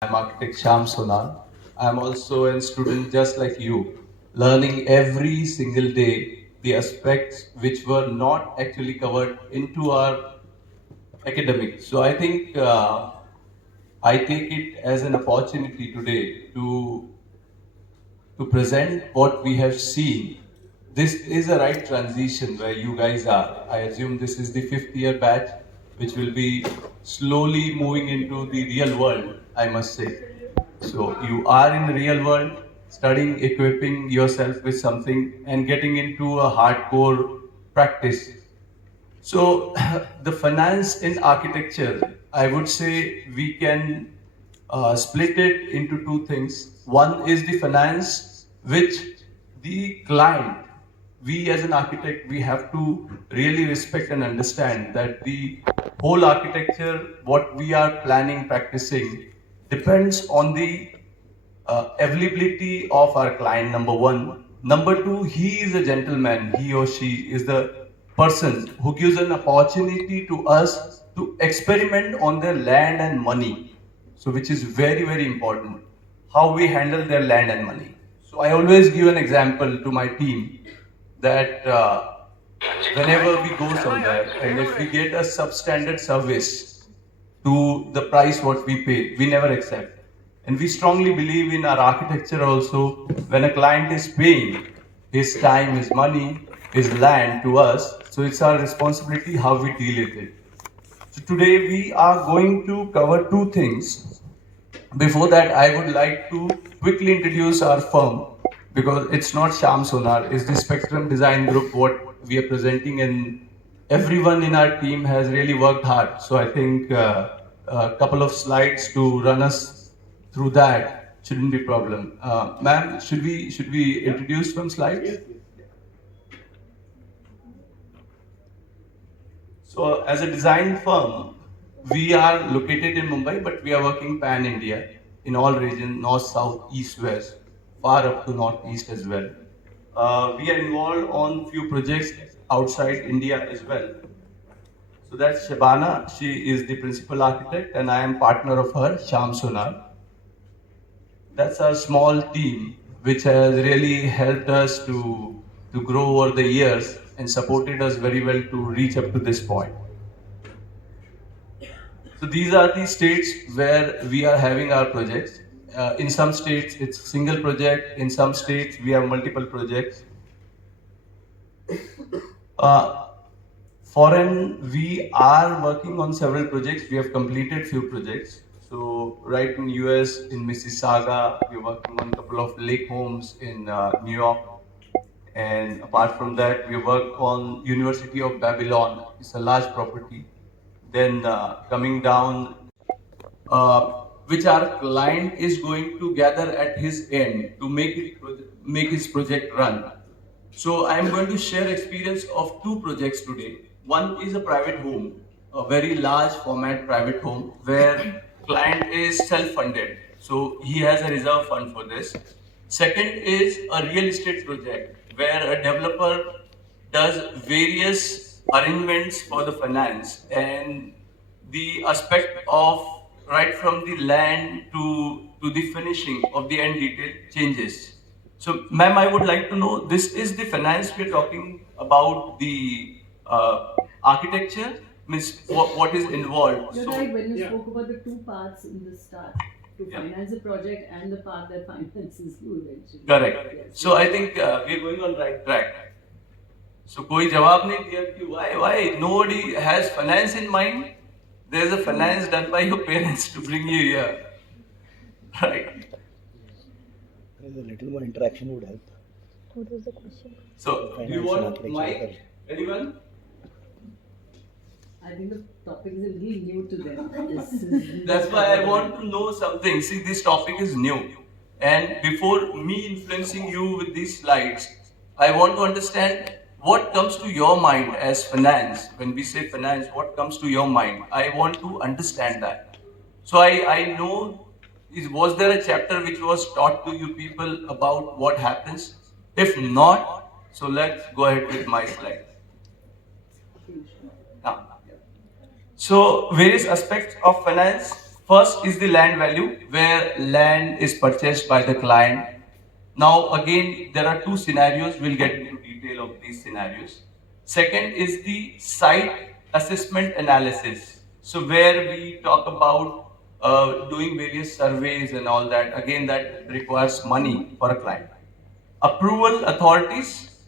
I'm architect Shyam Sonar. I'm also a student just like you, learning every single day the aspects which were not actually covered into our academics. So I think I take it as an opportunity today to present what we have seen. This is a right transition where you guys are. I assume this is the fifth year batch, which will be slowly moving into the real world, I must say. So you are in the real world, studying, equipping yourself with something, and getting into a hardcore practice. So the finance in architecture, I would say we can split it into two things. One is the finance, which the client, we as an architect, we have to really respect and understand that the whole architecture, what we are planning, practicing, depends on the availability of our client, number one. Number two, he is a gentleman, he or she is the person who gives an opportunity to us to experiment on their land and money. So, which is very, very important, how we handle their land and money. So, I always give an example to my team that whenever we go somewhere and if we get a substandard service to the price what we pay, we never accept. And we strongly believe in our architecture also, when a client is paying his time, his money, his land to us, so it's our responsibility how we deal with it. So today we are going to cover two things. Before that, I would like to quickly introduce our firm because it's not Shyam Sonar, it's the Spectrum Design Group what we are presenting, and everyone in our team has really worked hard. So I think a couple of slides to run us through that shouldn't be a problem. Ma'am, should we introduce some slides? So, as a design firm, we are located in Mumbai, but we are working pan India in all regions, north, south, east, west, far up to northeast as well. We are involved on few projects outside India as well. So that's Shabana. She is the principal architect, and I am partner of her, Shyam Sonar. That's our small team, which has really helped us to grow over the years and supported us very well to reach up to this point. So these are the states where we are having our projects. In some states, it's single project. In some states, we have multiple projects. Uh, Foreign, we are working on several projects. We have completed few projects. So right in US, in Mississauga, we're working on a couple of lake homes in New York. And apart from that, we work on University of Babylon. It's a large property. Then coming down which our client is going to gather at his end to make his project run. So I am going to share experience of two projects today. One is a private home, a very large format private home where client is self-funded. So he has a reserve fund for this. Second is a real estate project where a developer does various arrangements for the finance, and the aspect of right from the land to the finishing of the end detail changes. So, ma'am, I would like to know, this is the finance we're talking about, the architecture, means what is involved. You're So, right when you spoke about the two parts in the start to yeah, finance the project and the part that finances you eventually. correct. Yes. So, I think we're going on right track. So, कोई जवाब नहीं दिया कि why nobody has finance in mind. There's a finance done by your parents to bring you here, right? A little more interaction would help. What was the question? So, do you Finance and want architecture. mic? Anyone? I think the topic is a little new to them. This That's why I want to know something. See, this topic is new. And before me influencing you with these slides, I want to understand what comes to your mind as finance. When we say finance, what comes to your mind? I want to understand that. So I know, was there a chapter which was taught to you people about what happens? If not, so let's go ahead with my slide. Now, so various aspects of finance. First is the land value, where land is purchased by the client. Now, again, there are two scenarios. We'll get into detail of these scenarios. Second is the site assessment analysis. So, where we talk about doing various surveys and all that. Again, that requires money for a client. Approval authorities.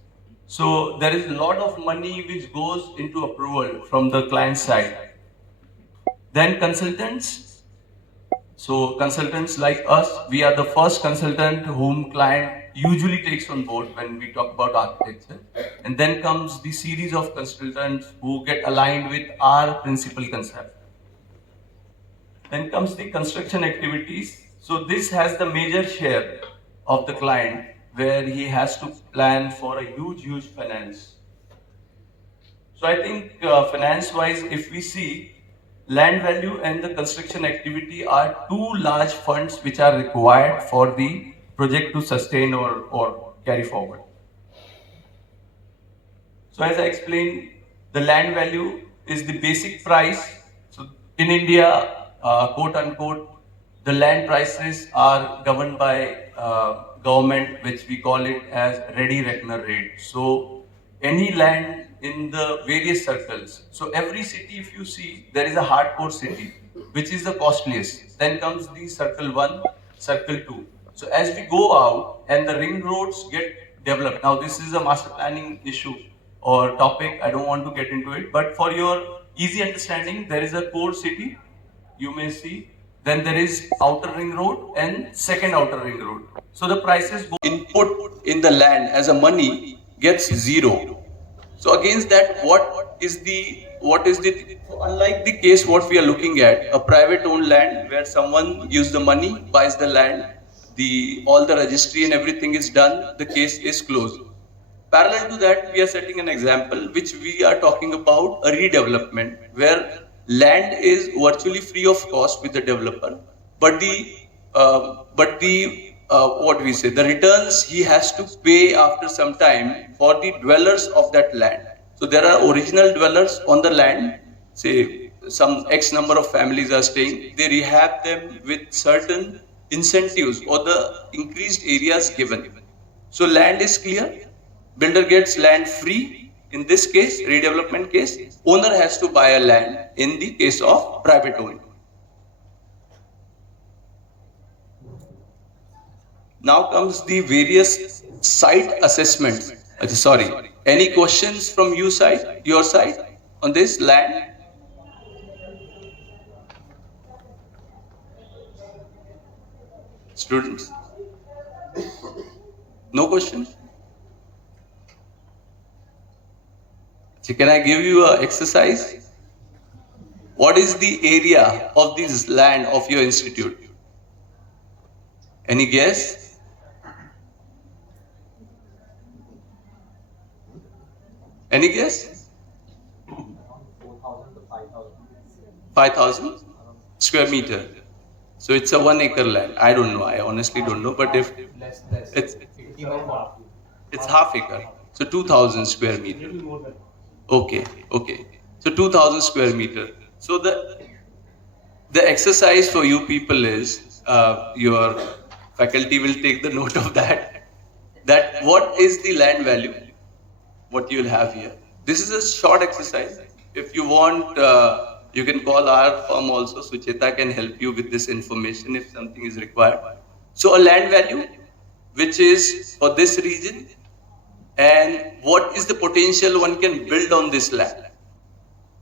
So, there is a lot of money which goes into approval from the client side. Then consultants. So consultants like us, we are the first consultant whom client usually takes on board when we talk about architecture. And then comes the series of consultants who get aligned with our principal concept. Then comes the construction activities. So this has the major share of the client where he has to plan for a huge finance. So I think finance-wise, if we see, land value and the construction activity are two large funds which are required for the project to sustain or carry forward. So as I explained, the land value is the basic price. So in India, quote unquote, the land prices are governed by government, which we call it as ready reckoner rate. So any land in the various circles. So every city, if you see, there is a hardcore city, which is the costliest. Then comes the circle one, circle two. So as we go out and the ring roads get developed. Now this is a master planning issue or topic. I don't want to get into it, but for your easy understanding, there is a core city, you may see. Then there is outer ring road and second outer ring road. So the prices go input in the land as a money gets zero. So against that, what is the so unlike the case what we are looking at, a private owned land where someone use the money, buys the land, the all the registry and everything is done, the case is closed. Parallel to that, we are setting an example which we are talking about a redevelopment where land is virtually free of cost with the developer, but the what we say, the returns he has to pay after some time for the dwellers of that land. So there are original dwellers on the land, say some X number of families are staying, they rehab them with certain incentives or the increased areas given. So land is clear, builder gets land free. In this case, redevelopment case, owner has to buy a land in the case of private owned. Now comes the various site assessments. Sorry, any questions from your side on this land? Students? No questions? So can I give you an exercise? What is the area of this land of your institute? Any guess? Any guess? 5,000 square meter. So it's a 1 acre land. I don't know. I honestly don't know. But if it's half acre, so 2,000 square meter. Okay. So 2,000 square meter. So the exercise for you people is your faculty will take the note of that. That what is the land value? What you will have here. This is a short exercise. If you want, you can call our firm also. Sucheta can help you with this information if something is required. So a land value, which is for this region, and what is the potential one can build on this land.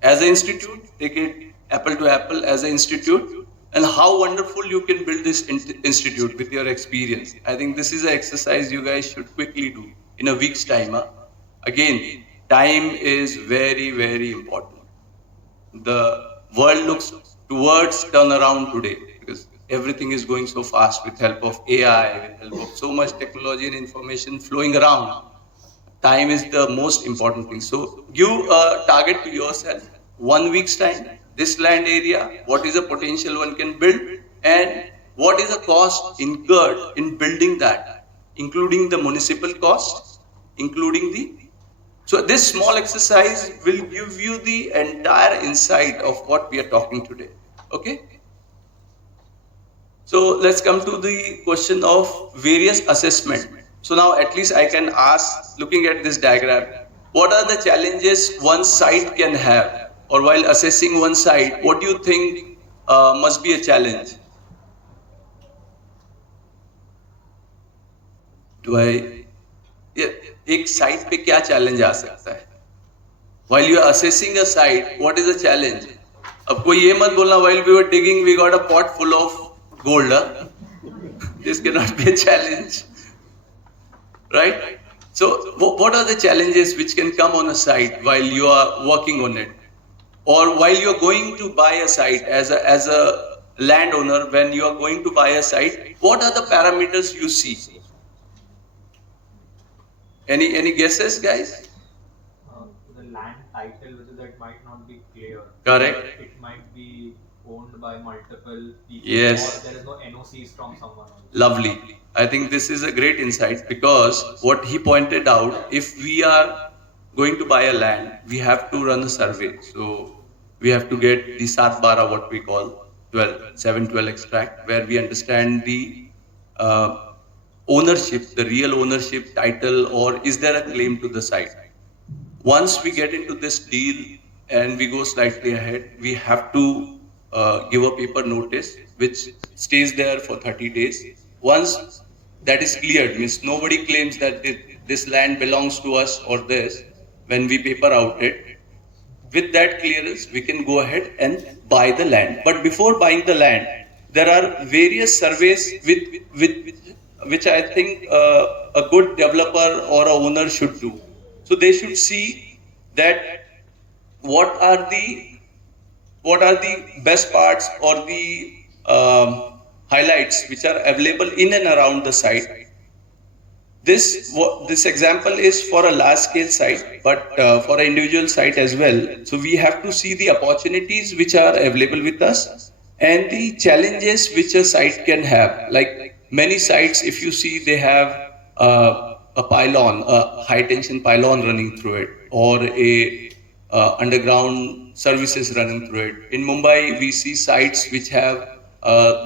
As an institute, take it apple to apple as an institute, and how wonderful you can build this institute with your experience. I think this is an exercise you guys should quickly do in a week's time. Again, time is very important. The world looks towards turnaround today because everything is going so fast with help of AI, with help of so much technology and information flowing around. Time is the most important thing. So give a target to yourself. 1 week's time, this land area, what is the potential one can build, and what is the cost incurred in building that, including the municipal cost, including the. So this small exercise will give you the entire insight of what we are talking today. Okay? So let's come to the question of various assessment. So now at least I can ask, looking at this diagram, what are the challenges one site can have? Or while assessing one site, what do you think must be a challenge? Do I? Yeah, एक site पे क्या challenge आ सकता है? While you are assessing a site, what is the challenge? अब कोई ये मत बोलना while we were digging we got a pot full of gold. This cannot be a challenge, right? So what are the challenges which can come on a site while you are working on it, or while you are going to buy a site as a landowner? When you are going to buy a site, what are the parameters you see? Any guesses, guys? The land title, whether that might not be clear. Correct. It might be owned by multiple people. Yes. Or there is no NOCs from someone else. Lovely. I think this is a great insight, because what he pointed out, if we are going to buy a land, we have to run a survey. So we have to get the Sat Bara, what we call 712 extract, where we understand the ownership, the real ownership title, or is there a claim to the site. Once we get into this deal and we go slightly ahead, we have to give a paper notice which stays there for 30 days. Once that is cleared, means nobody claims that this land belongs to us or this, when we paper out it, with that clearance, we can go ahead and buy the land. But before buying the land, there are various surveys which I think a good developer or a owner should do. So they should see that what are the best parts or the highlights which are available in and around the site. This example is for a large scale site, but for an individual site as well. So we have to see the opportunities which are available with us and the challenges which a site can have. Like many sites, if you see, they have a pylon, a high tension pylon running through it, or a underground services running through it. In Mumbai, we see sites which have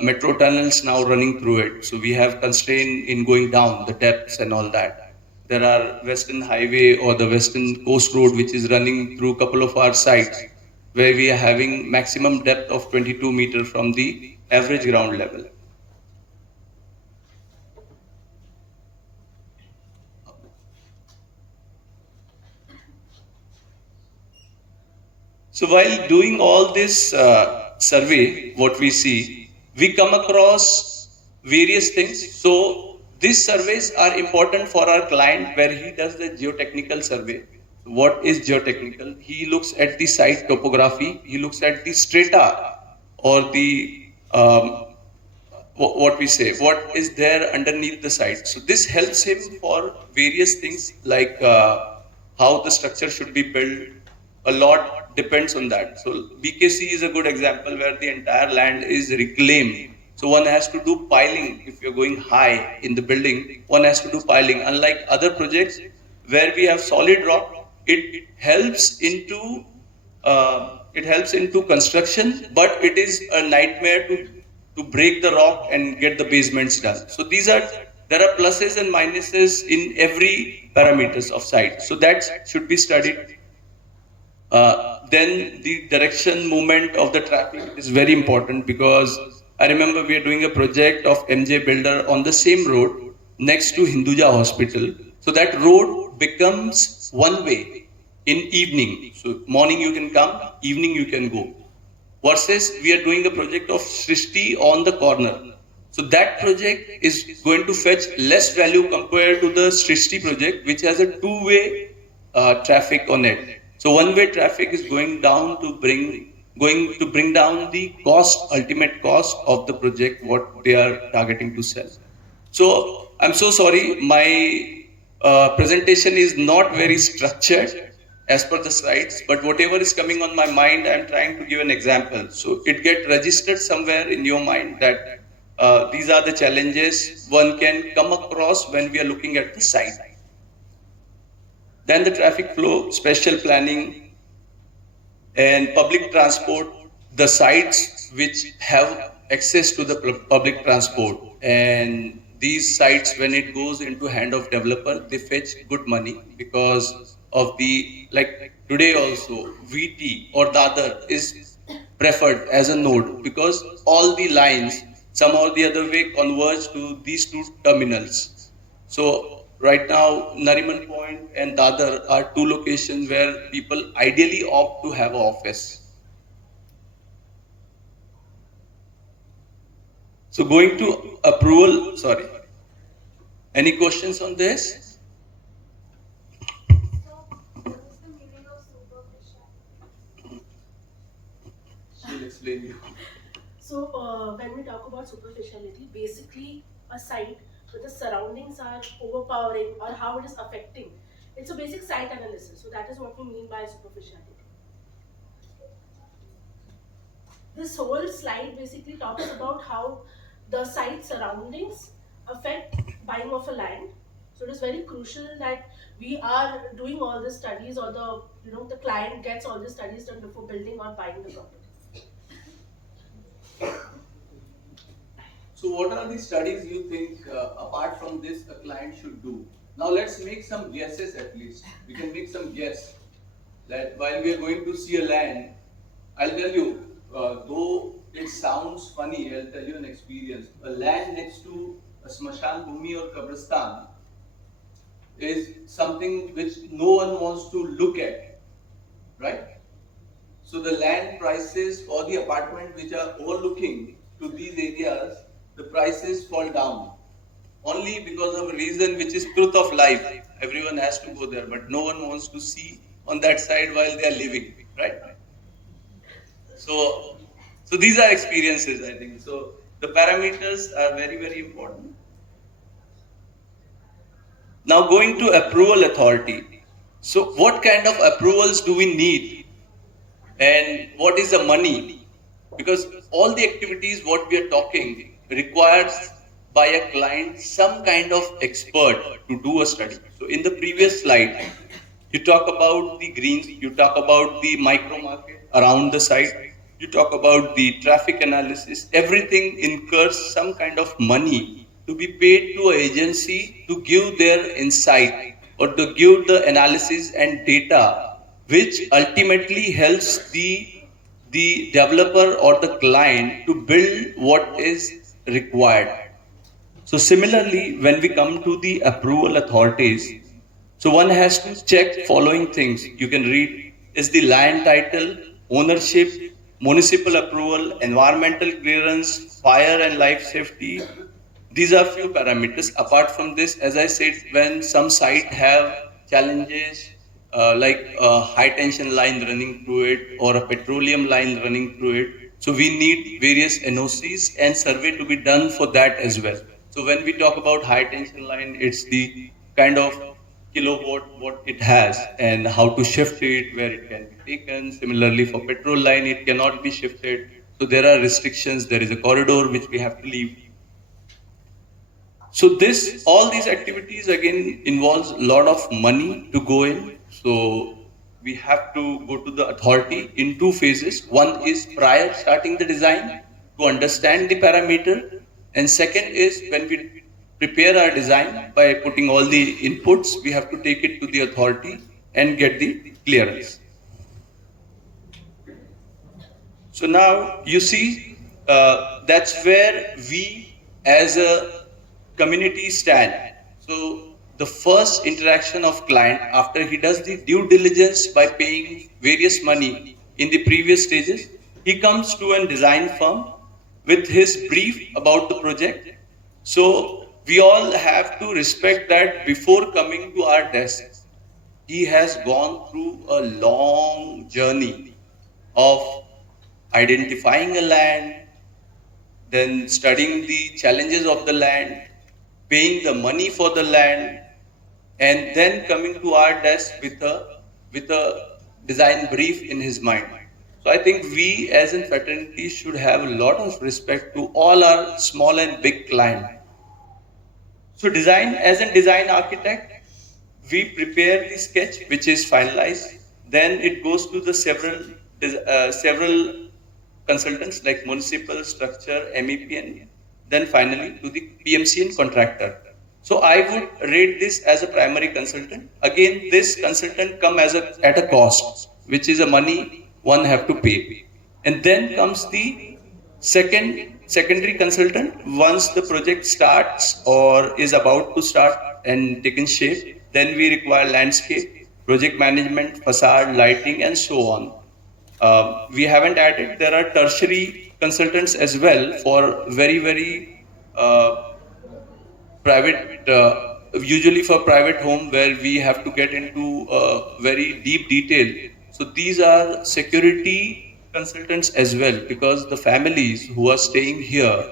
metro tunnels now running through it. So we have constraint in going down the depths and all that. There are Western Highway or the Western Coast Road which is running through a couple of our sites, where we are having maximum depth of 22 meters from the average ground level. So while doing all this survey, what we see, we come across various things. So these surveys are important for our client, where he does the geotechnical survey. What is geotechnical? He looks at the site topography, he looks at the strata, or the what is there underneath the site. So this helps him for various things, like how the structure should be built. A lot depends on that. So BKC is a good example, where the entire land is reclaimed. So one has to do piling. If you're going high in the building, one has to do piling. Unlike other projects where we have solid rock, it helps into construction, but it is a nightmare to break the rock and get the basements done. So there are pluses and minuses in every parameters of site. So that should be studied. Then the direction movement of the traffic is very important, because I remember we are doing a project of MJ Builder on the same road next to Hinduja Hospital. So that road becomes one way in evening. So morning you can come, evening you can go. Versus we are doing a project of Srishti on the corner. So that project is going to fetch less value compared to the Srishti project, which has a two-way traffic on it. So one-way traffic is going to bring down the ultimate cost of the project, what they are targeting to sell. So I'm so sorry, my presentation is not very structured as per the slides, but whatever is coming on my mind, I'm trying to give an example. So it gets registered somewhere in your mind that these are the challenges one can come across when we are looking at the site. Then the traffic flow, special planning, and public transport. The sites which have access to the public transport, and these sites, when it goes into hand of developer, they fetch good money because of the, like today also VT or Dadar is preferred as a node because all the lines somehow or the other way converge to these two terminals. So right now, Nariman Point and Dadar are two locations where people ideally opt to have an office. So going to approval, sorry. Any questions on this? She'll explain you. So, when we talk about superficiality, basically a site where the surroundings are overpowering or how it is affecting. It's a basic site analysis. So, that is what we mean by superficiality. This whole slide basically talks about how the site surroundings affect buying of a land. So, it is very crucial that we are doing all the studies, or the client gets all the studies done before building or buying the property. So what are the studies you think, apart from this, a client should do? Now let's make some guesses at least. We can make some guess that while we are going to see a land, I'll tell you, though it sounds funny, I'll tell you an experience. A land next to a Smashan Bhumi or Kabristan is something which no one wants to look at, right? So the land prices or the apartment which are overlooking to these areas, the prices fall down. Only because of a reason which is truth of life. Everyone has to go there, but no one wants to see on that side while they are living, right? So, so these are experiences, I think. So the parameters are very, very important. Now going to approval authority. So what kind of approvals do we need? And what is the money? Because all the activities what we are talking requires by a client some kind of expert to do a study. So in the previous slide, you talk about the greens, you talk about the micro market around the site, you talk about the traffic analysis, everything incurs some kind of money to be paid to an agency to give their insight or to give the analysis and data which ultimately helps the developer or the client to build what is required. So similarly, when we come to the approval authorities, so one has to check following things. You can read, is the land title, ownership, municipal approval, environmental clearance, fire and life safety. These are few parameters. Apart from this, as I said, when some site have challenges like a high tension line running through it or a petroleum line running through it, so we need various NOCs and survey to be done for that as well. So when we talk about high tension line, it's the kind of kilowatt what it has and how to shift it, where it can be taken. Similarly, for petrol line, it cannot be shifted. So there are restrictions. There is a corridor which we have to leave. So this, all these activities again involves a lot of money to go in. So we have to go to the authority in two phases. One is prior starting the design to understand the parameter, and second is when we prepare our design by putting all the inputs, we have to take it to the authority and get the clearance. So now you see, that's where we as a community stand. So the first interaction of client after he does the due diligence by paying various money in the previous stages, he comes to a design firm with his brief about the project. So we all have to respect that before coming to our desk, he has gone through a long journey of identifying a land, then studying the challenges of the land, paying the money for the land, and then coming to our desk with a design brief in his mind. So I think we as in fraternity should have a lot of respect to all our small and big clients. So design, as a design architect, we prepare the sketch which is finalized. Then it goes to the several consultants like municipal, structure, MEP, and then finally to the PMC and contractor. So I would rate this as a primary consultant. Again, this consultant come as at a cost, which is a money one have to pay. And then comes the secondary consultant. Once the project starts or is about to start and taken shape, then we require landscape, project management, facade, lighting, and so on. We haven't added, there are tertiary consultants as well for very private, usually for private home where we have to get into very deep detail. So these are security consultants as well, because the families who are staying here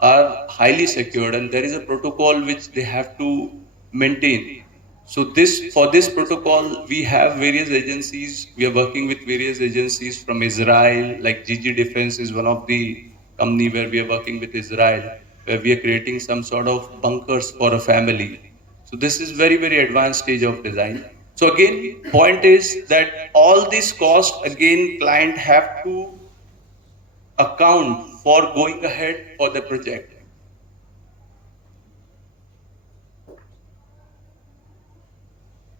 are highly secured and there is a protocol which they have to maintain. So this, for this protocol, we have various agencies. We are working with various agencies from Israel, like GG Defense is one of the company where we are working with Israel, where we are creating some sort of bunkers for a family. So this is very advanced stage of design. So again, point is that all this cost, again, client have to account for going ahead for the project.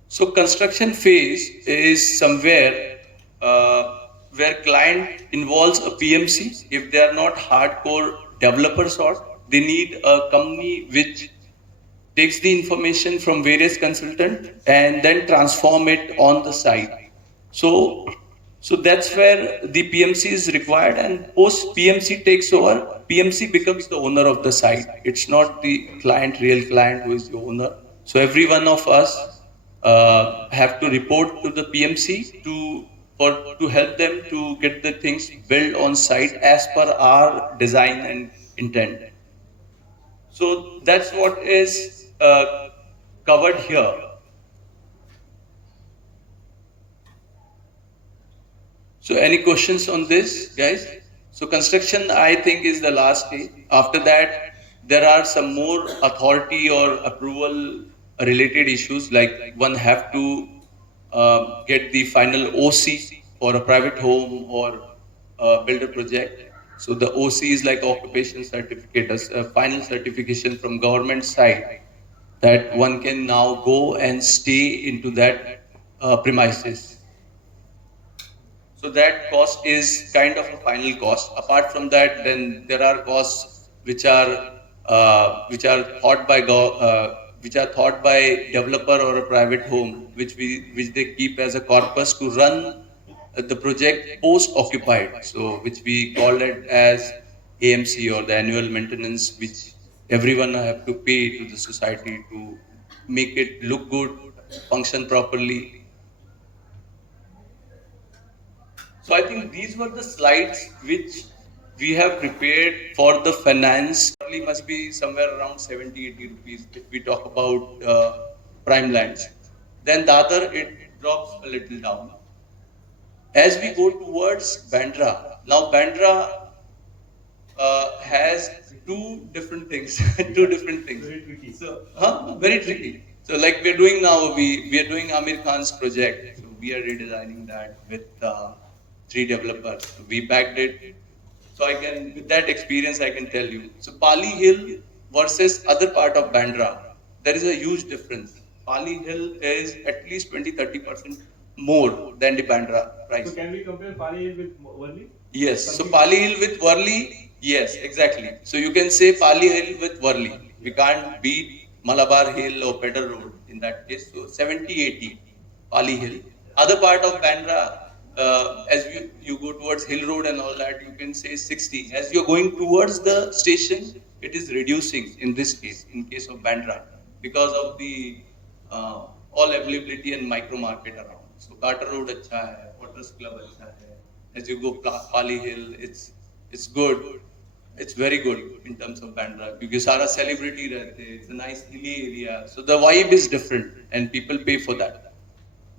So construction phase is somewhere where client involves a PMC. If they are not hardcore developer sort, they need a company which takes the information from various consultants and then transform it on the site. So, so that's where the PMC is required, and post PMC takes over, PMC becomes the owner of the site. It's not the client, real client who is the owner. So every one of us have to report to the PMC to help them to get the things built on site as per our design and intent. So that's what is covered here. So any questions on this, guys? So construction, I think, is the last stage. After that, there are some more authority or approval related issues, like one have to get the final OC for a private home or builder project. So the OC is like occupation certificate, a final certification from government side that one can now go and stay into that premises. So that cost is kind of a final cost. Apart from that, then there are costs which are thought by developer or a private home, which they keep as a corpus to run the project post occupied. So which we call it as AMC, or the annual maintenance, which everyone have to pay to the society to make it look good, function properly. So I think these were the slides which we have prepared for the finance. Probably must be somewhere around 70-80 rupees if we talk about prime lands. Then the other, it drops a little down. As we go towards Bandra, now Bandra has two different things. Two different things. Very tricky. So, very tricky. So, like we're doing now, we are doing Amir Khan's project. So we are redesigning that with 3 developers. So we backed it. So I can, with that experience, I can tell you. So Pali Hill versus other part of Bandra, there is a huge difference. Pali Hill is at least 20-30% more than the Bandra price. So can we compare Pali Hill with Worli? Yes. So Pali Hill with Worli, yes, exactly. So you can say Pali Hill with Worli. We can't beat Malabar Hill or Pedder Road in that case. So 70-80 Pali Hill. Other part of Bandra, as you go towards Hill Road and all that, you can say 60. As you're going towards the station, it is reducing in this case, in case of Bandra, because of the all availability and micro market around. So Carter Road अच्छा है, Waters Club अच्छा है. As you go Pali Hill, it's good. It's very good in terms of Bandra because सारा celebrity रहते हैं. It's a nice hilly area, so the vibe is different and people pay for that.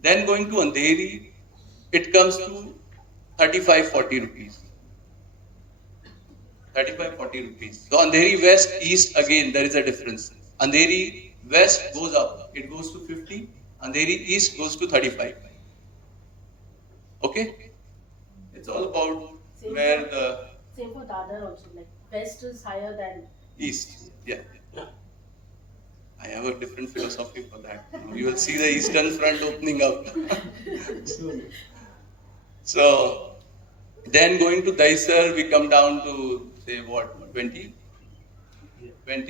Then going to Andheri, it comes to 35-40 rupees. 35-40 rupees. So Andheri West, East, again there is a difference. Andheri West goes up, it goes to 50. Andheri East goes to 35. Okay? It's all about where the other also, like west is higher than East. Yeah. I have a different philosophy for that. You will see the eastern front opening up. So then going to Daisar, we come down to say what 20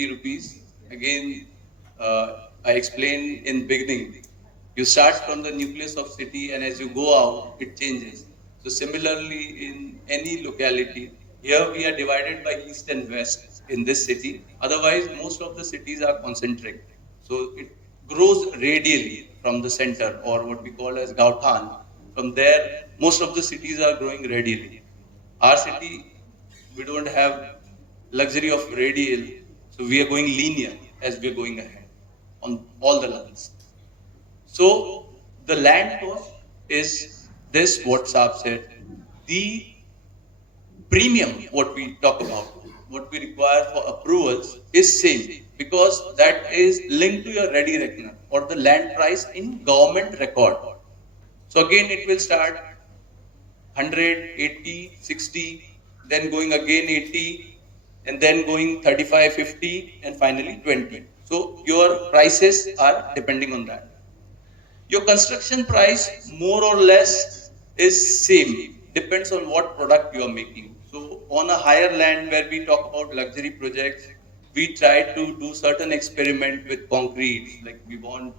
rupees. Again, I explained in beginning. You start from the nucleus of city, and as you go out, it changes. So similarly, in any locality, here we are divided by east and west in this city. Otherwise, most of the cities are concentric. So it grows radially from the center, or what we call as Gauthan. From there, most of the cities are growing radially. Our city, we don't have luxury of radial, so we are going linear as we are going ahead on all the lines. So the land cost is this, what Saab said. The premium, what we talk about, what we require for approvals is same, because that is linked to your ready reckoner or the land price in government record. So again, it will start 100, 80, 60, then going again 80, and then going 35, 50, and finally 20. So your prices are depending on that. Your construction price more or less is same, depends on what product you are making. So on a higher land where we talk about luxury projects, we try to do certain experiment with concrete, like we want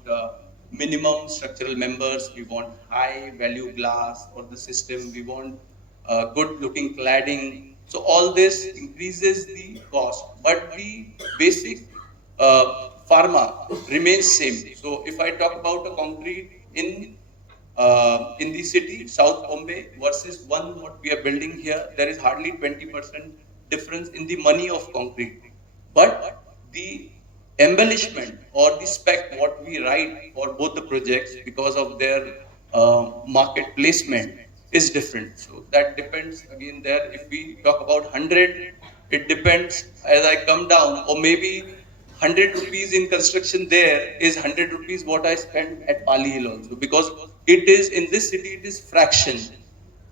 minimum structural members, we want high value glass for the system, we want good looking cladding. So all this increases the cost, but the basic pharma remains same. So if I talk about a concrete in the city, South Bombay versus one what we are building here, there is hardly 20% difference in the money of concrete. But the embellishment or the spec what we write for both the projects because of their market placement is different. So that depends again there. If we talk about 100, it depends as I come down, or maybe 100 rupees in construction there is 100 rupees what I spend at Pali Hill also, because it is in this city, it is fraction,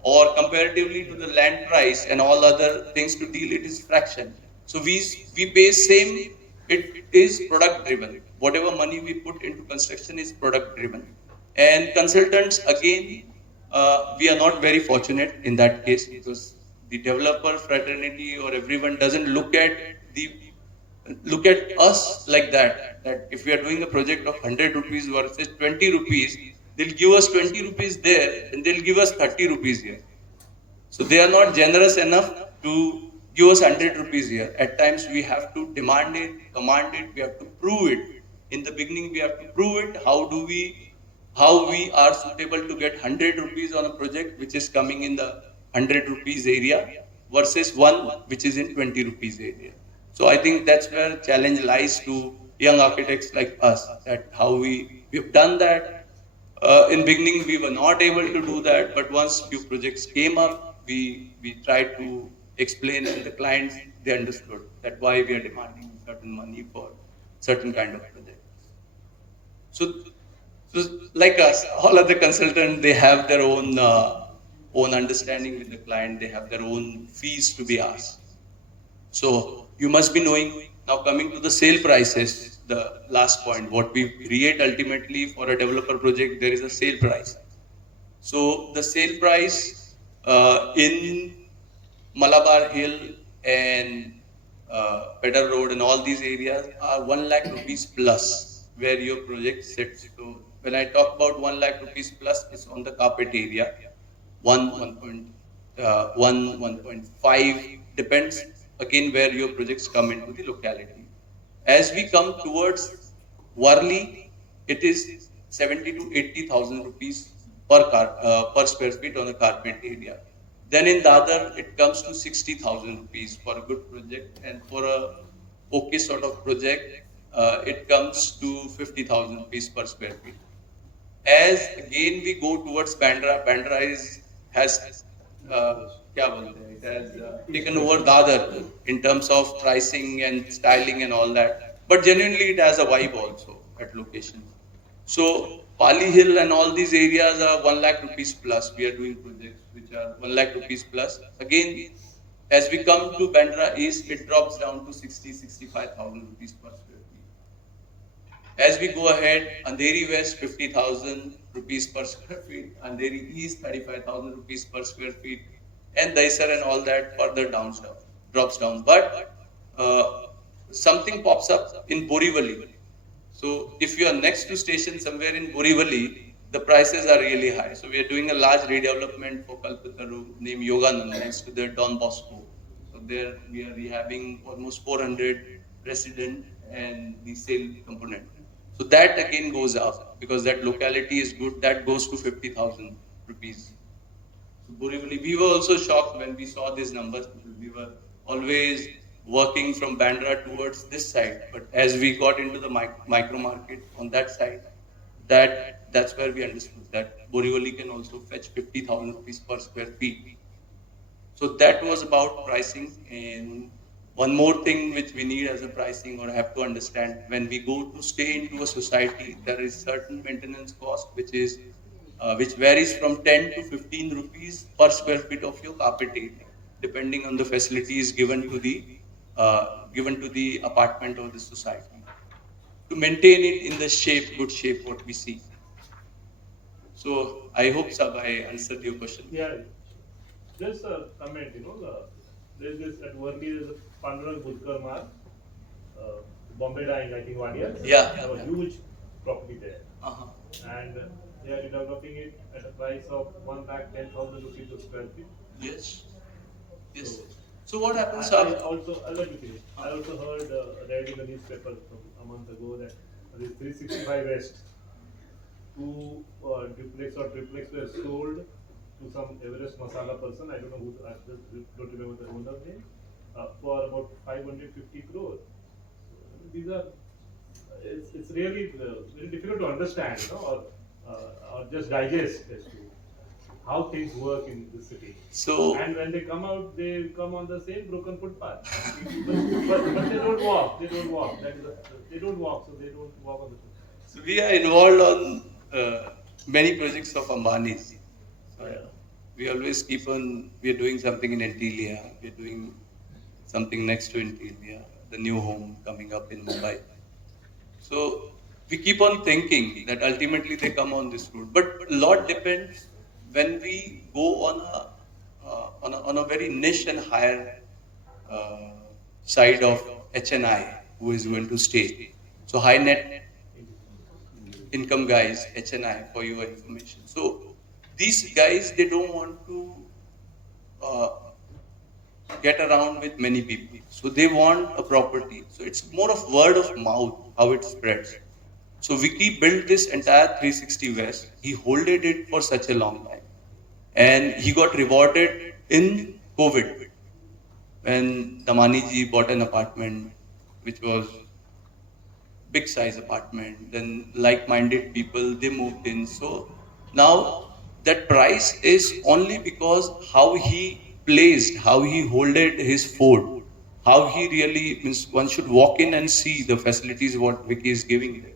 or comparatively to the land price and all other things to deal, it is fraction. So we pay same, it is product driven. Whatever money we put into construction is product driven. And consultants, again, we are not very fortunate in that case, because the developer fraternity or everyone doesn't look at us like that, that if we are doing a project of 100 rupees versus 20 rupees, they'll give us 20 rupees there and they'll give us 30 rupees here. So they are not generous enough to give us 100 rupees here. At times we have to demand it, command it, we have to prove it. In the beginning we have to prove it. How we are suitable to get 100 rupees on a project which is coming in the 100 rupees area versus one which is in 20 rupees area. So I think that's where challenge lies to young architects like us, that how we've done that. In beginning, we were not able to do that, but once few projects came up, we tried to explain, and the clients, they understood that why we are demanding certain money for certain kind of projects. So, so like us, all other consultants, they have their own understanding with the client. They have their own fees to be asked. So you must be knowing, now coming to the sale prices, the last point, what we create ultimately for a developer project, there is a sale price. So the sale price in Malabar Hill and Pedder Road and all these areas are 1 lakh rupees plus where your project sits. So when I talk about 1 lakh rupees plus, it's on the carpet area. 1.5 depends again where your projects come into the locality. As we come towards Worli, it is 70 to 80,000 rupees per square feet on a carpet area. Then in Dadar, it comes to 60,000 rupees for a good project, and for a okay sort of project, it comes to 50,000 rupees per square feet. As again we go towards Bandra, Bandra has क्या बोलते हैं, it has taken over Dadar in terms of pricing and styling and all that. But genuinely it has a vibe also at locations. So Pali Hill and all these areas are 1 lakh rupees plus. We are doing projects which are 1 lakh rupees plus. Again, As we come to Bandra East, it drops down to 65,000 rupees per square feet. As we go ahead, Andheri West, 50,000 rupees per square feet, Andheri East, 35,000 rupees per square feet, and Daisar and all that further down stuff drops down. But something pops up in Borivali. So if you are next to station somewhere in Borivali, the prices are really high. So we are doing a large redevelopment for Kalpataru named Yoganand next to the Don Bosco. So there we are rehabbing almost 400 resident and the sale component. So that again goes up because that locality is good. That goes to 50,000 rupees. So Borivali, we were also shocked when we saw these numbers because we were always working from Bandra towards this side. But as we got into the micro market on that side, that's where we understood that Borivali can also fetch 50,000 rupees per square feet. So that was about pricing. And one more thing which we need as a pricing or have to understand, when we go to stay into a society, there is certain maintenance cost which varies from 10 to 15 rupees per square feet of your carpet area, depending on the facilities given to the apartment or the society to maintain it in the good shape what we see. So I hope Sab I answered your question. Yeah, just a comment, there's this at Worli, there's a Pandurang Budkar Mark, Bombay Dyeing, I think 1 year. Yeah. They have a huge property there. Uh-huh. And they are developing it at a price of 1,10,000 rupees per square feet. Yes. Yes. So what happens, I Sab? also, let me finish. I also read in the newspaper from a month ago that this 365 West, two duplex or triplex were sold to some Everest Masala person. I don't know who. I don't remember the owner name. For about 550 crores. These are. It's really very difficult to understand, or just digest as to how things work in the city. So And when they come out, they come on the same broken footpath. but they don't walk. They don't walk. They don't walk. So they don't walk on the footpath. So we are involved on many projects of Ambani's. We always keep on. We are doing something in Antilia. We are doing something next to Antilia. The new home coming up in Mumbai. So we keep on thinking that ultimately they come on this route. But a lot depends when we go on a very niche and higher side of HNI who is going to stay. So high net income guys, HNI for your information. So these guys, they don't want to get around with many people. So they want a property. So it's more of word of mouth, how it spreads. So Vicky built this entire 360 West. He holded it for such a long time. And he got rewarded in COVID when Damani ji bought an apartment, which was big size apartment. Then like-minded people, they moved in. So now that price is only because how he placed, how he holded his fort, how he really means one should walk in and see the facilities what Vicky is giving there.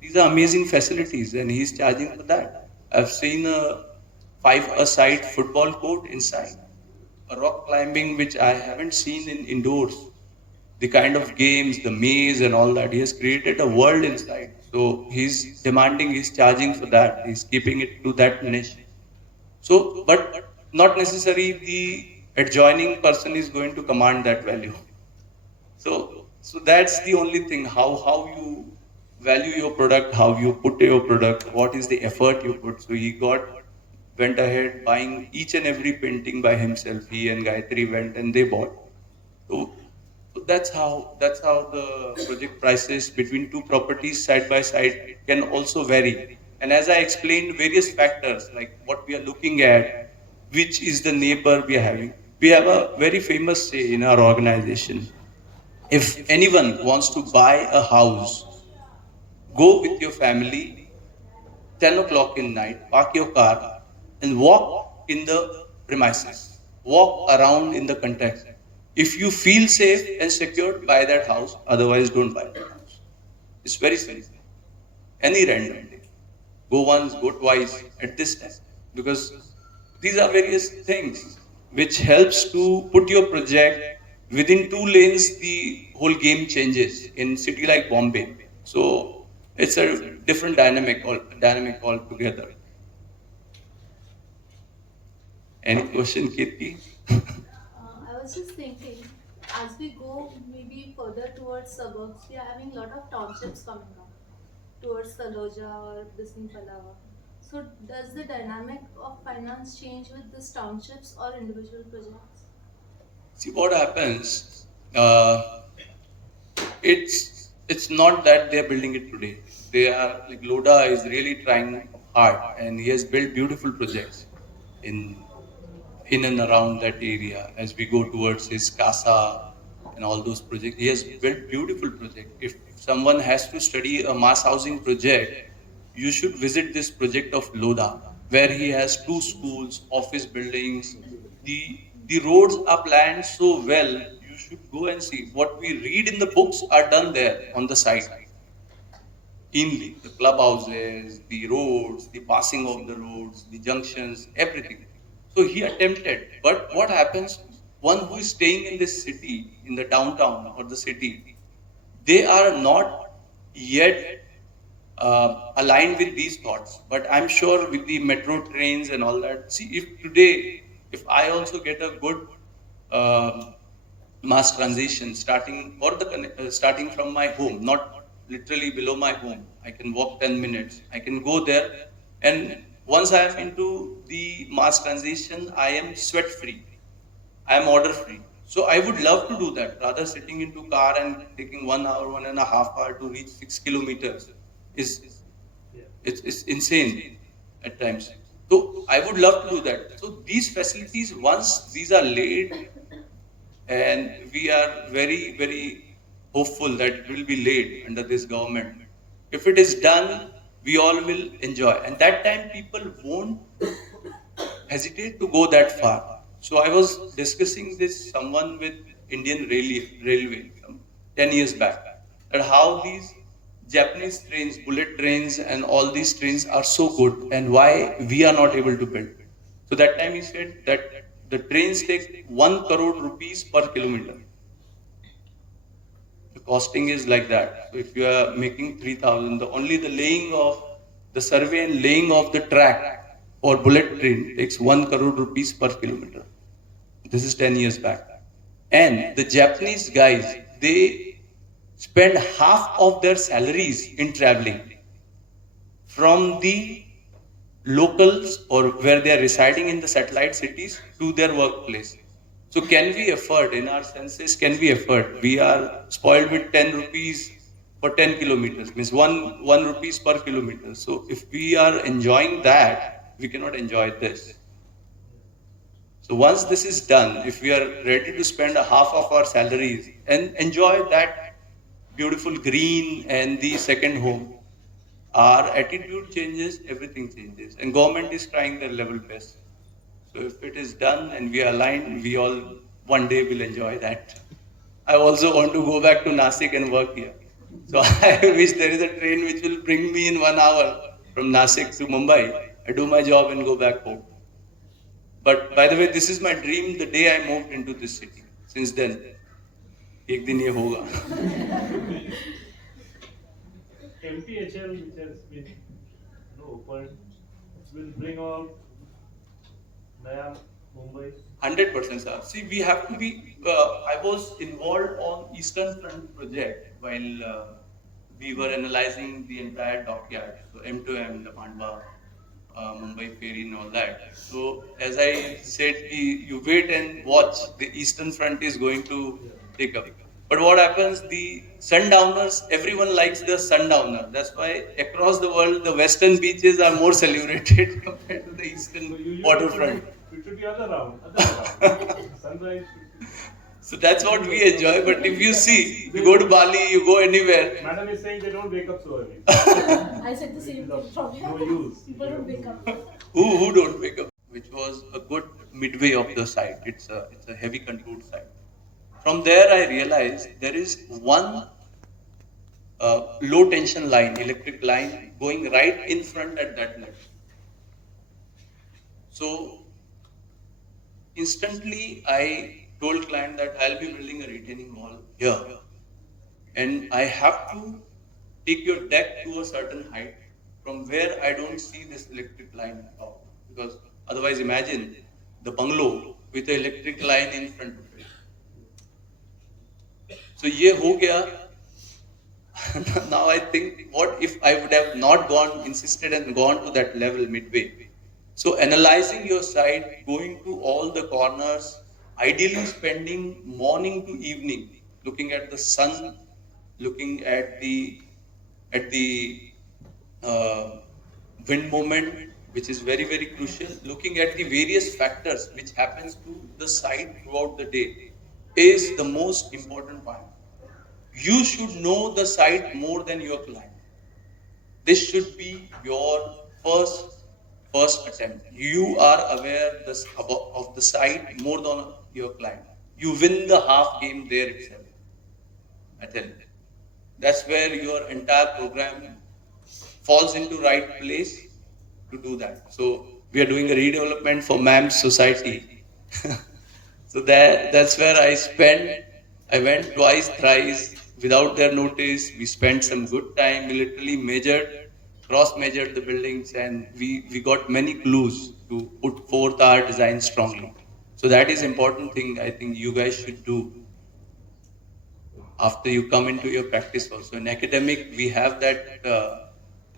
These are amazing facilities and he's charging for that. I've seen a five-a-side football court inside, a rock climbing which I haven't seen in indoors. The kind of games, the maze and all that, he has created a world inside. So he's demanding, he's charging for that. He's keeping it to that niche. So, but not necessarily the adjoining person is going to command that value. So that's the only thing, how you value your product, how you put your product, what is the effort you put. So he went ahead buying each and every painting by himself. He and Gayatri went and they bought. So that's how the project prices between two properties side by side can also vary. And as I explained, various factors like what we are looking at, which is the neighbor we are having. We have a very famous say in our organization. If anyone wants to buy a house, go with your family 10 o'clock in night, park your car and walk in the premises. Walk around in the context. If you feel safe and secured, buy that house. Otherwise, don't buy that house. It's very simple. Any random day. Go once, go twice at this time. Because these are various things. which helps to put your project within 2 lanes. The whole game changes in city like Bombay. So it's a different dynamic altogether. Any question, Kirti? I was just thinking, as we go maybe further towards suburbs, we are having a lot of townships coming up towards Taloja or Bisni Palawa. So, does the dynamic of finance change with these townships or individual projects? See what happens. Uh, it's not that they're building it today. They are like Loda is really trying hard, and he has built beautiful projects in and around that area. As we go towards his Casa and all those projects, he has built beautiful projects. If someone has to study a mass housing project, you should visit this project of Loda, where he has 2 schools, office buildings. The roads are planned so well. You should go and see. What we read in the books are done there on the site keenly. The clubhouses, the roads, the passing of the roads, the junctions, everything. So he attempted. But what happens? One who is staying in this city, in the downtown or the city, they are not yet aligned with these thoughts. But I'm sure with the metro trains and all that. See, if today, if I also get a good um mass transition starting from my home, not literally below my home. I can walk 10 minutes. I can go there, and once I am into the mass transition, I am sweat free. I am order free. So I would love to do that rather sitting into car and taking 1 hour, 1.5 hour to reach 6 kilometers is it's insane at times. So I would love to do that. So these facilities, once these are laid, and we are very, very hopeful that it will be laid under this government. If it is done, we all will enjoy. And that time, people won't hesitate to go that far. So I was discussing this someone with Indian Railway 10 years back, that how these Japanese trains, bullet trains, and all these trains are so good, and why we are not able to build. So that time he said that the trains take 1 crore rupees per kilometer. The costing is like that. So if you are making 3,000, only the laying of the survey and laying of the track for bullet train takes 1 crore rupees per kilometer. This is 10 years back. And the Japanese guys, they spend half of their salaries in traveling from the locals or where they are residing in the satellite cities to their workplace. So can we afford, in our senses, can we afford? We are spoiled with 10 rupees for 10 kilometers, means one rupees per kilometer. So if we are enjoying that, we cannot enjoy this. So once this is done, if we are ready to spend a half of our salaries and enjoy that beautiful green and the second home, our attitude changes, everything changes. And government is trying their level best. So if it is done and we are aligned, we all one day will enjoy that. I also want to go back to Nasik and work here. So I wish there is a train which will bring me in 1 hour from Nasik to Mumbai. I do my job and go back home. But by the way, this is my dream the day I moved into this city. Since then, ek din ye hoga. MTHL, which has been opened, will bring out Naya Mumbai. 100%, sir. See, we have to be. I was involved on Eastern Front project while we were analyzing the entire dockyard, so M2M, the Pandwa, Mumbai ferry, and all that. So, as I said, you wait and watch. The Eastern Front is going to take up. But what happens? The sundowners, everyone likes the sundowner. That's why across the world, the western beaches are more celebrated compared to the eastern waterfront. It should be other round. Sunrise should be. So that's what we enjoy. But if you see, you go to Bali, you go anywhere. Madam is saying they don't wake up so early. I said the same thing from here. No use. People don't wake up. Who don't wake up? Which was a good midway of the site. It's a heavy contour site. From there, I realized there is one low tension line, electric line, going right in front at that level. So instantly I told client that I'll be building a retaining wall here, and I have to take your deck to a certain height from where I don't see this electric line at all. Because otherwise, imagine the bungalow with the electric line in front of it. So ये हो गया. Now I think, what if I would have not insisted and gone to that level midway? So analyzing your site, going to all the corners, ideally spending morning to evening, looking at the sun, looking at the uh, wind movement, which is very, very crucial, looking at the various factors which happens to the site throughout the day is the most important part. You should know the site more than your client. This should be your first attempt. You are aware of the site more than your client. You win the half game there itself. I tell you. That's where your entire program falls into right place to do that. So we are doing a redevelopment for MAM's society. So that's where I went twice, thrice without their notice. We spent some good time. We literally cross-measured the buildings, and we got many clues to put forth our design strongly. So that is important thing I think you guys should do after you come into your practice also. In academic, we have that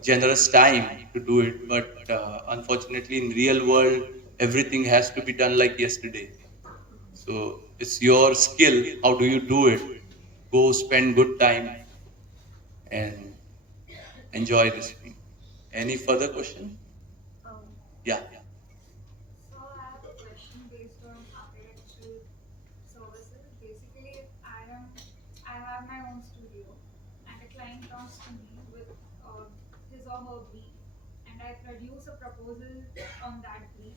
generous time to do it, but unfortunately in real world, everything has to be done like yesterday. So it's your skill. How do you do it? Go spend good time and enjoy this thing. Any further question? Yeah. So I have a question based on architectural services. Basically, if I have my own studio, and a client comes to me with his or her brief, and I produce a proposal on that brief.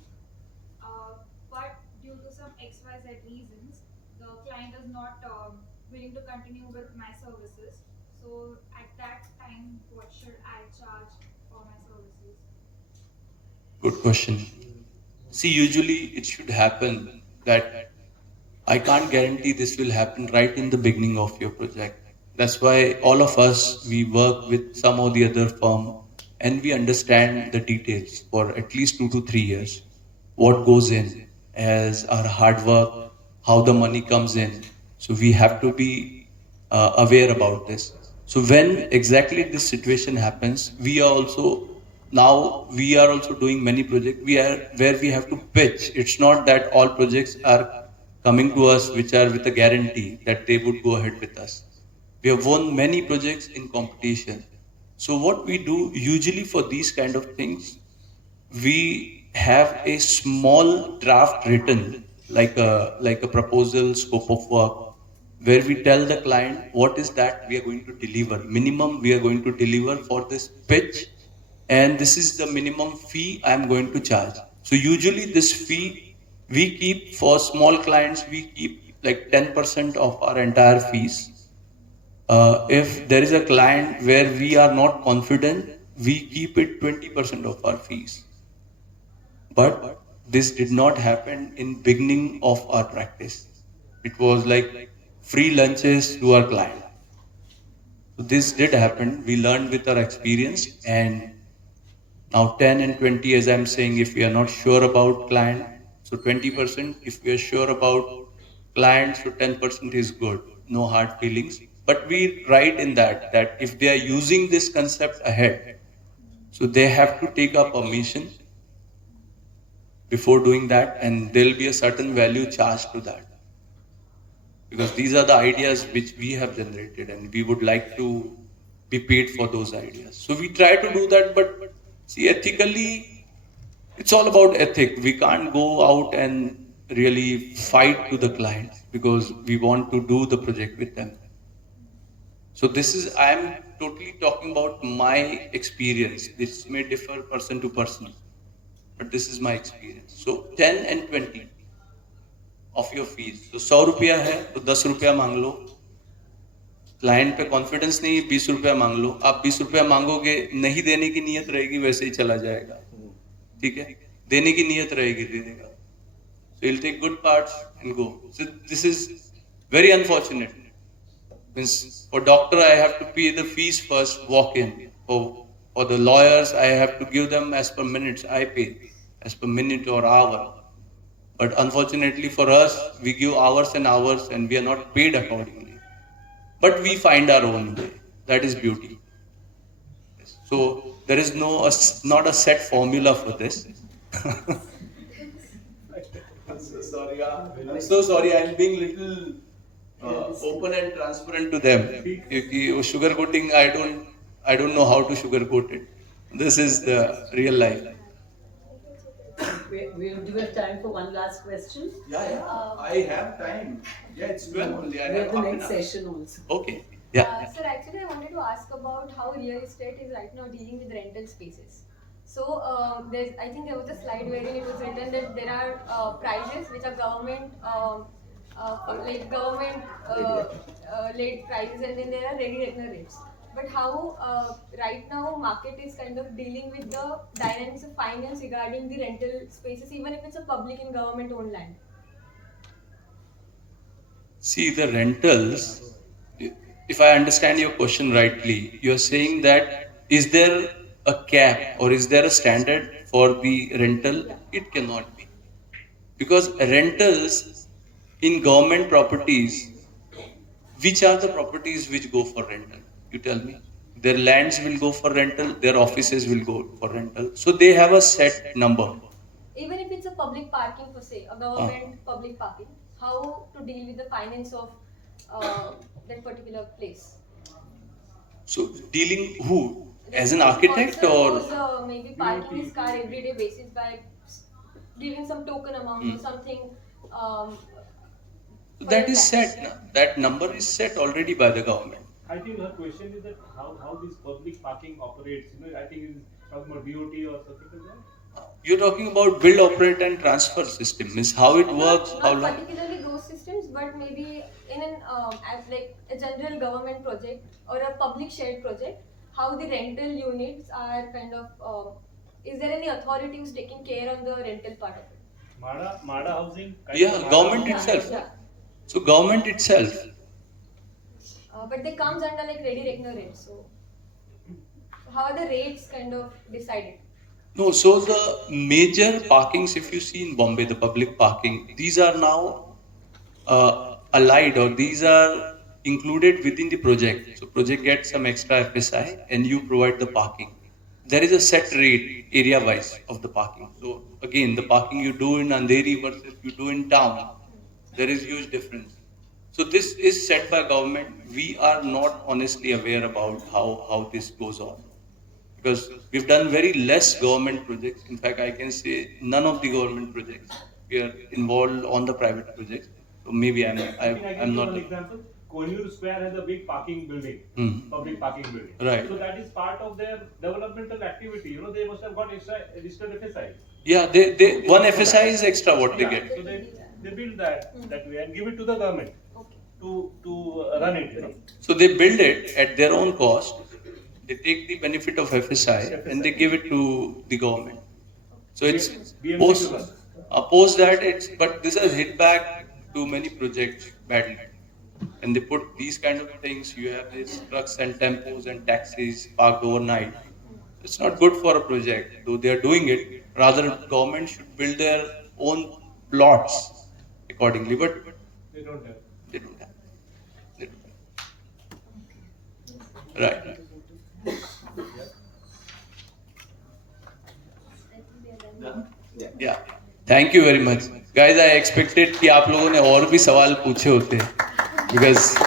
But due to some XYZ reasons, the client is not willing to continue with my services. So at that time, what should I charge for my services? Good question. See, usually it should happen that I can't guarantee this will happen right in the beginning of your project. That's why all of us, we work with some or the other firm, and we understand the details for at least 2 to 3 years. What goes in as our hard work, how the money comes in. So we have to be aware about this. So when exactly this situation happens, we are also doing many projects. We are where we have to pitch. It's not that all projects are coming to us which are with a guarantee that they would go ahead with us. We have won many projects in competition. So what we do usually for these kind of things, we have a small draft written, like a proposal scope of work, where we tell the client what is that we are going to deliver, minimum we are going to deliver for this pitch, and this is the minimum fee I am going to charge. So usually this fee we keep for small clients, we keep like 10% of our entire fees. If there is a client where we are not confident, we keep it 20% of our fees. But this did not happen in beginning of our practice. It was like free lunches to our client. So this did happen. We learned with our experience, and now 10 and 20, as I'm saying, if we are not sure about client, so 20. If we are sure about client, so 10% is good. No hard feelings. But we write in that if they are using this concept ahead, so they have to take a permission before doing that, and there'll be a certain value charged to that. Because these are the ideas which we have generated, and we would like to be paid for those ideas. So we try to do that, but see, ethically, it's all about ethic. We can't go out and really fight to the client because we want to do the project with them. So I'm totally talking about my experience. This may differ person to person, but this is my experience. So 10 and 20 of your fees. So 100 रुपया है तो 10 रुपया मांग लो. Client पे confidence नहीं, 20 रुपया मांग लो. आप 20 रुपया मांगोगे, नहीं देने की नीयत रहेगी, वैसे ही चला जाएगा. ठीक है, देने की नीयत रहेगी, दे देगा. So he'll take good parts and go. So this is very unfortunate. Means for doctor I have to pay the fees first, walk in. For the lawyers I have to give them as per minutes I pay, as per minute or hour. But unfortunately for us, we give hours and hours and we are not paid accordingly. But we find our own way. That is beauty. So there is not a set formula for this. I'm so sorry. I'm so sorry. I'm being little open and transparent to them. Sugarcoating, I don't know how to sugarcoat it. This is the real life. Do we have time for one last question? Yeah. I have time. Yeah, it's 12 only. We have the next session also. Okay. Yeah. Sir, actually, I wanted to ask about how real estate is right now dealing with rental spaces. So, I think there was a slide wherein it was written that there are prices which are government, laid prices, and then there are ready reckoner rates. But how right now market is kind of dealing with the dynamics of finance regarding the rental spaces, even if it's a public and government owned land. See, the rentals, if I understand your question rightly, you're saying that is there a cap or is there a standard for the rental? It cannot be. Because rentals in government properties, which are the properties which go for rental? You tell me. Their lands will go for rental, their offices will go for rental. So they have a set number. Even if it's a public parking for say, a government public parking, how to deal with the finance of that particular place? So dealing who? As an architect or? Maybe parking his car everyday basis by giving some token amount or something. That is set. That number is set already by the government. I think her question is that how this public parking operates. I think it's talking about BOT or something like that. You're talking about build, operate, and transfer system. Means how it works. Not particularly those systems, but maybe in an like a general government project or a public shared project, how the rental units are kind of. Is there any authority who's taking care on the rental part of it? MADA housing. Government itself. Yeah. So government itself. But they comes under like ready reckoner rates. So how are the rates kind of decided? No, so the major parkings, if you see in Bombay, the public parking, these are now allied or these are included within the project. So project gets some extra FSI and you provide the parking. There is a set rate area-wise of the parking. So again, the parking you do in Andheri versus you do in town, there is huge difference. So this is set by government. We are not honestly aware about how this goes on. Because we've done very less government projects. In fact, I can say none of the government projects. We are involved on the private projects. So maybe I'm not. An example. Convenor Square has a big parking building, public parking building. Right. So that is part of their developmental activity. They must have got extra registered FSI. Yeah, they one FSI is extra what they get. So they build that way and give it to the government to run it. So they build it at their own cost. They take the benefit of FSI and they give it to the government. So it's post that but this has hit back to many projects badly. And they put these kind of things. You have these trucks and tempos and taxis parked overnight. It's not good for a project. Though they are doing it, rather government should build their own plots accordingly. But they don't have. They don't have. Right. Yeah. Thank you very much. Guys, I expected कि आप लोगों ने और भी सवाल पूछे होते because